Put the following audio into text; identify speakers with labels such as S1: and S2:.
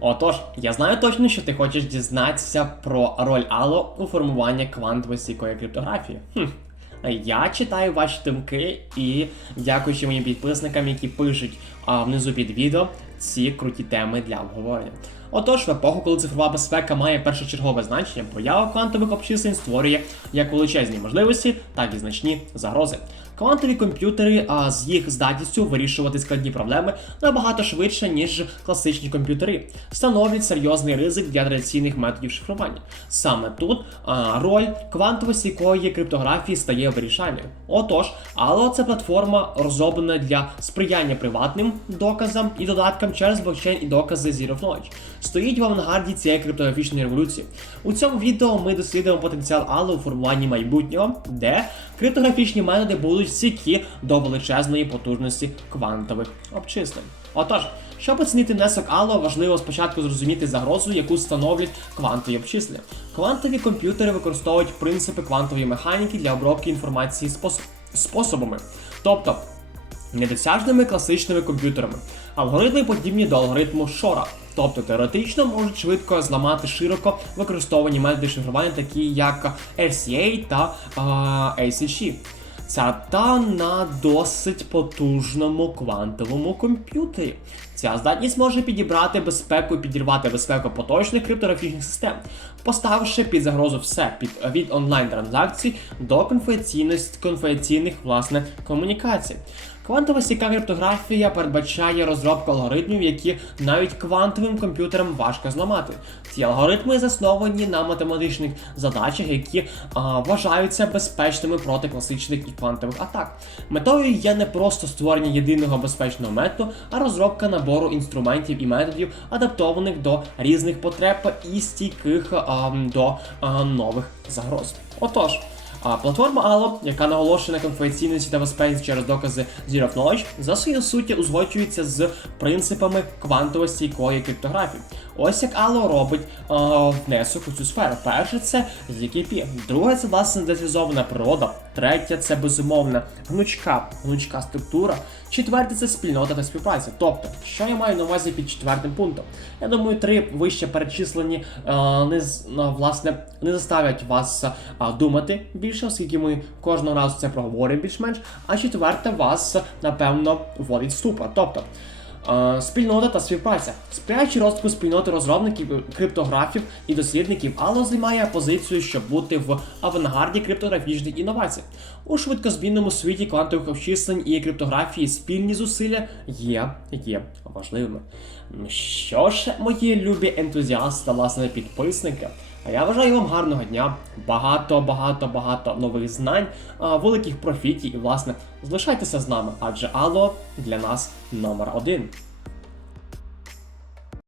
S1: Отож, я знаю точно, що ти хочеш дізнатися про роль Ало у формуванні квантової стійкої криптографії. Хм. Я читаю ваші думки і дякуючи моїм підписникам, які пишуть а, внизу під відео ці круті теми для обговорення. Отож, в епоху, коли цифрова безпека має першочергове значення, поява квантових обчислень створює як величезні можливості, так і значні загрози. Квантові комп'ютери а, з їх здатністю вирішувати складні проблеми набагато швидше, ніж класичні комп'ютери, становлять серйозний ризик для традиційних методів шифрування. Саме тут а, роль квантово стійкої криптографії стає вирішальною. Отож, Allo – це платформа розроблена для сприяння приватним доказам і додаткам через блокчейн і докази Zero Knowledge. Стоїть в авангарді цієї криптографічної революції. У цьому відео ми дослідуємо потенціал Allo у формуванні майбутнього, де криптографічні методи будуть стійкі до величезної потужності квантових обчислень. Отож, щоб оцінити внесок Allo, важливо спочатку зрозуміти загрозу, яку становлять квантові обчислення. Квантові комп'ютери використовують принципи квантової механіки для обробки інформації спос- способами. Тобто, недосяжними класичними комп'ютерами. Алгоритми подібні до алгоритму Шора, тобто теоретично можуть швидко зламати широко використовані методи шифрування, такі як RCA та а, ACC. Ця та на досить потужному квантовому комп'ютері. Ця здатність може підібрати безпеку і підірвати безпеку поточних криптографічних систем, поставивши під загрозу все під від онлайн-транзакцій до конфіденційних власне комунікацій. Квантова стійка криптографія передбачає розробку алгоритмів, які навіть квантовим комп'ютерам важко зламати. Ці алгоритми засновані на математичних задачах, які а, вважаються безпечними проти класичних і квантових атак. Метою є не просто створення єдиного безпечного методу, а розробка набору інструментів і методів, адаптованих до різних потреб і стійких а, до а, нових загроз. Отож. А платформа Allo, яка наголошує на конфіденційності та безпеці через докази Zero Knowledge, за своєю суттю узгоджується з принципами квантово стійкої криптографії. Ось як Allo робить а, внесок у цю сферу. Перше це ZKP, друге це власне децентралізована природа, третє це безумовна гнучка, гнучка структура, четверте це спільнота та співпраця. Тобто, що я маю на увазі під четвертим пунктом? Я думаю, три вище перечислені а, не власне не заставлять вас а, думати більше, оскільки ми кожного разу це проговоримо більш-менш. А четверте вас напевно вводить ступор. Тобто. Е, Спільнота та співпраця. Сприяючи розвитку спільноти розробників, криптографів і дослідників, Allo займає позицію, щоб бути в авангарді криптографічних інновацій. У швидкозмінному світі квантових обчислень і криптографії спільні зусилля є, є важливими. Ну що ж, мої любі ентузіасти та власне підписники. А я бажаю вам гарного дня, багато, багато, багато нових знань, великих профітів і власне залишайтеся з нами, адже Алло для нас номер один.